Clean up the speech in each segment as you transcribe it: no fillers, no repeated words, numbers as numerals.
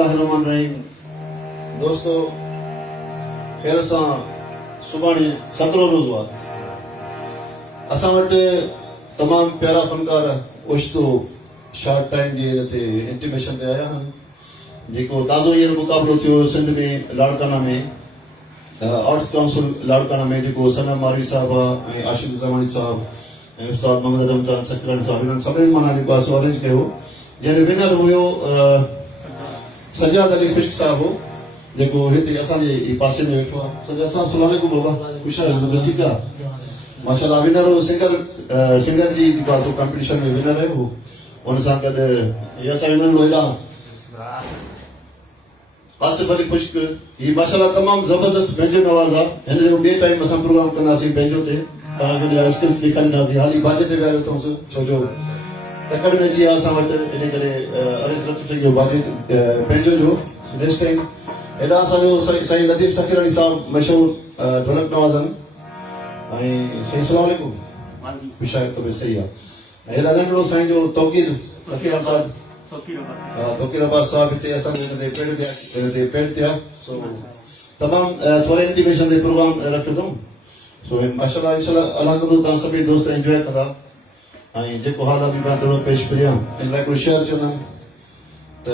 रहीम दोस्तों खैर सां सुभाणे 17 रोज़ हुआ असां वटि तमामु प्यारा फनकार ओचितो शॉर्ट टाइम जे हिते इंटीमेशन ते आया आहिनि जेको ताज़ो हींअर मुक़ाबिलो थियो सिंध में लाड़काना में आर्ट्स काउंसिल लाड़काना में जेको सनम मारी साहब ऐं आशिक़ ज़मानी साहब ऐं उस्ताद मोहम्मद रमज़ान सकरानी साहब हिननि सभिनीनि माना जेको आहे सो अरेंज कयो जंहिंजो विनर हुयो सजाद अली ख़ुश्क साहब हो जेको हिते असांजे पासे में वेठो आहे सजाद साहब अस्सलाम वालेकुम बाबा ख़ुशि आहियो ठीकु आहे माशाल्लाह विनर हो सिंगर जी जेको आहे सो कॉम्पिटिशन में विनर रहियो हुन सां गॾु इहे असां हिननि हेॾा आसिफ अली ख़ुश्क ही माशाल्लाह तमामु ज़बरदस्त पंहिंजो नवाज़ आहे हिन जो ॿिए टाइम असां प्रोग्राम कंदासीं पंहिंजो ते तव्हांखे स्किल्स ॾेखारींदासीं हाली बाजे ते विया अथसि छो जो तकड़ में जी असां वटि इन करे अरे नथी सघियो बाजे पंहिंजो जो नेक्स्ट टाइम हेॾा असांजो साईं लतीफ़ सखीरानी साहब मशहूरु ढोलक नवाज़नि ऐं साईं अस्सलाम वालेकुम शायदि तबियत सही आहे हेॾा नंढड़ो साईं जो तौक़ीर सखीरानी साहब तौक़ीर अब्बास साहब हिते असांजे पेड़ ते आहे सो तमामु थोरे इंटीमेशन ते प्रोग्राम रखियो अथऊं सो माशाल्लाह इंशाल्लाह अलाह कंदो तव्हां सभई दोस्त एंजॉय कंदा ऐं जेको हाल आहे बि मां थोरो पेश करियां इन लाइ हिकिड़ो शेयर चवंदुमि त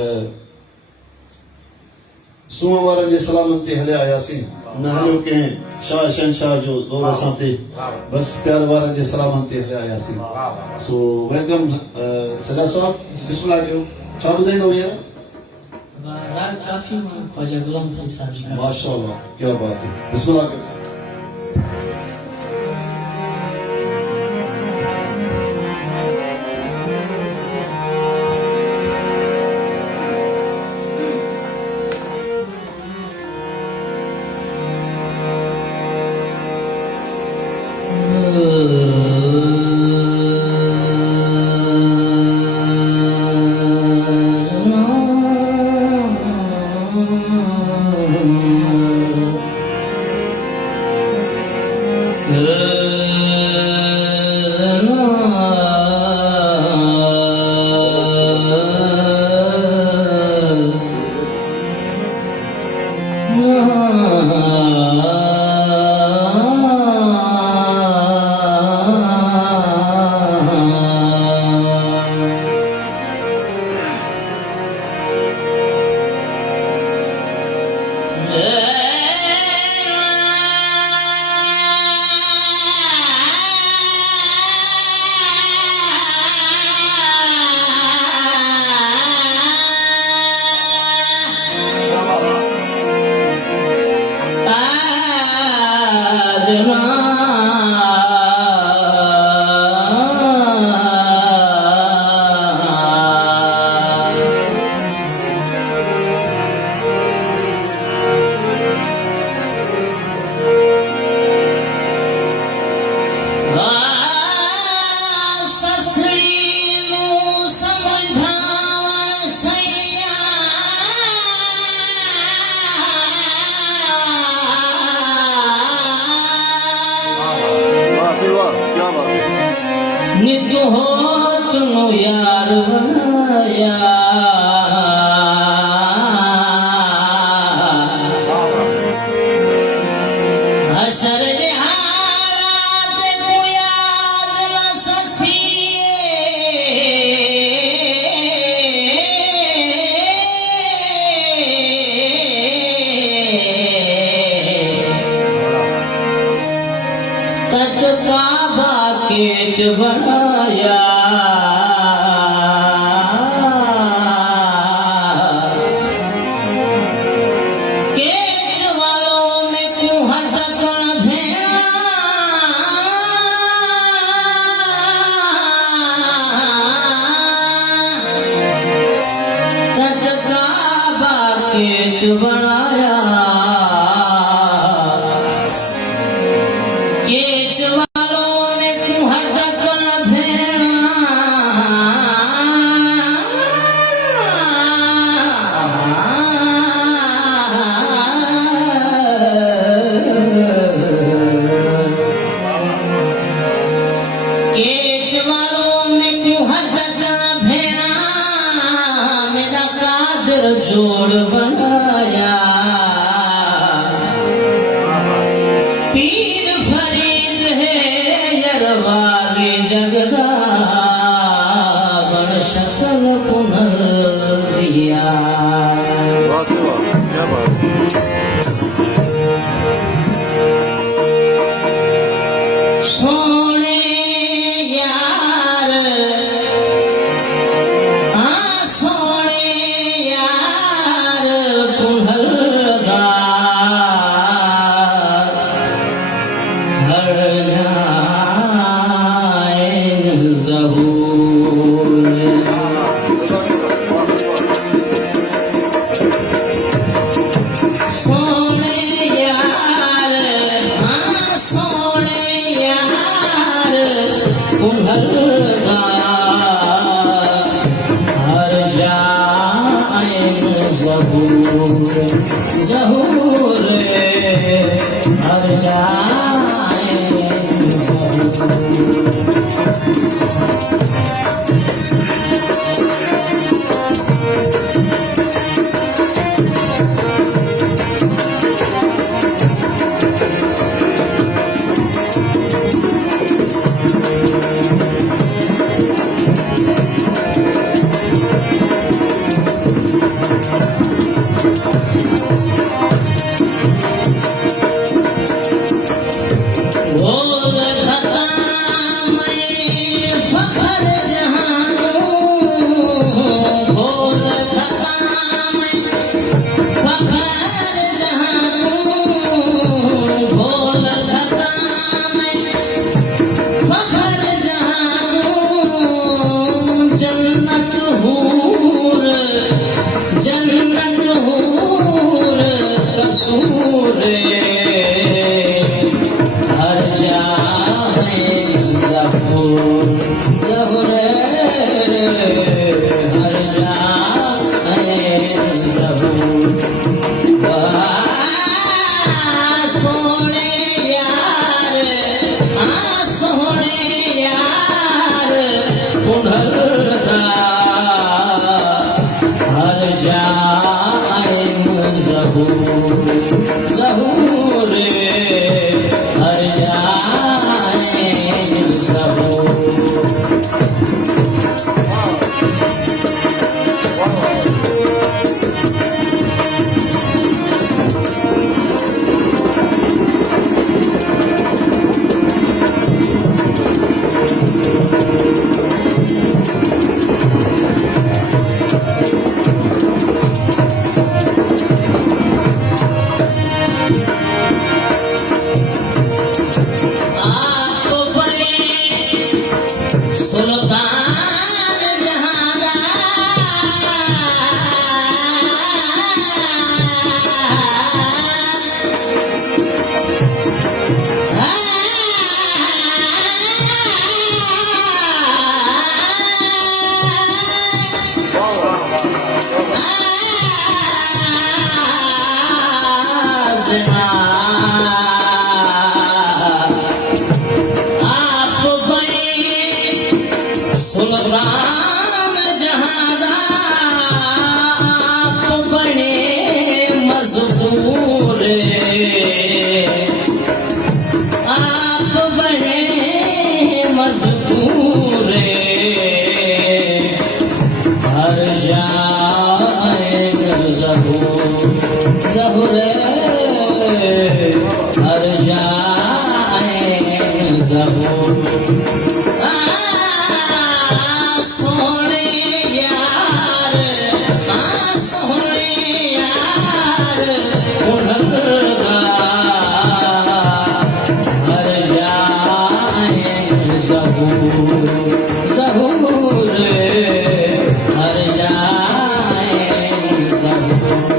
सूंहं वारनि जे सलामनि ते हलिया आयासीं न हलियो कंहिं शाह शहनशाह जो ज़ोर असां ते बसि प्यार वारनि जे सलामनि ते हलिया आयासीं सो वेलकम सजाद साहब बिस्मिल्लाह कयो छा ॿुधाईंदो हींअर काफ़ी ख्वाजा गुलाम खान साहब जी माशाल्लाह क्या बात है बिस्मिल्लाह कयो बनाया केच वालों में क्यों हटकन भेड़ा तटकाबा केच बनाया केच जो मोड़ बनाया पीर फरीद है यरवाले जगदा बन शकल पुनर्जिया वाह से वाह, क्या बात है। सोने यार सोने यार पुनर्गार हर जाए ज़हूर सोने यार सोने यार पुनर्गार हर जाए ज़हूर ज़हूर हर जाए ज़हूर बोल खता मैं फखर जहानूं बोल खता मैं फखर जहानूं बोल खता मैं फखर जहानूं जन्नत हूर कसूर हर जाए ज़हूर ज़हूर हर जाए ज़हूर सोने यार सोने यार पुनर्गार हर जाए ज़हूर ज़हूर हर जाए ज़हूर आपको बड़े सुल्तान जहादा आप बड़े सुल्तान जहादा आप बड़े मजदूर आप बड़े मजदूर हर जाए ज़हूर ज़हूर हर जाए ज़हूर सोने यार सोने यार पुनर्गार हर जाए ज़हूर ज़हूर हर जाए ज़हूर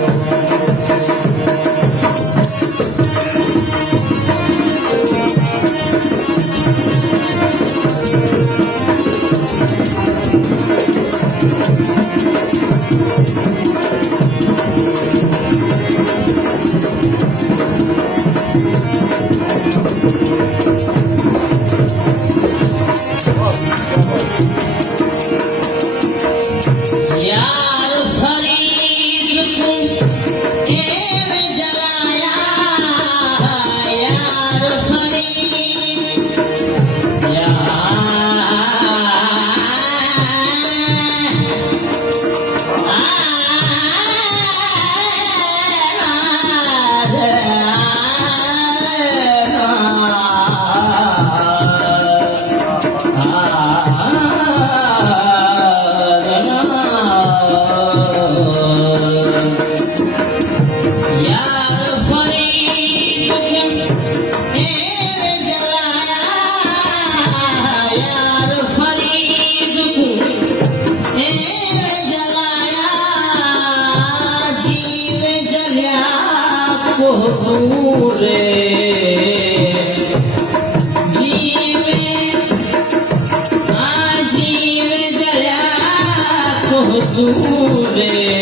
तू रे जीवे जीवे जल्या को तू रे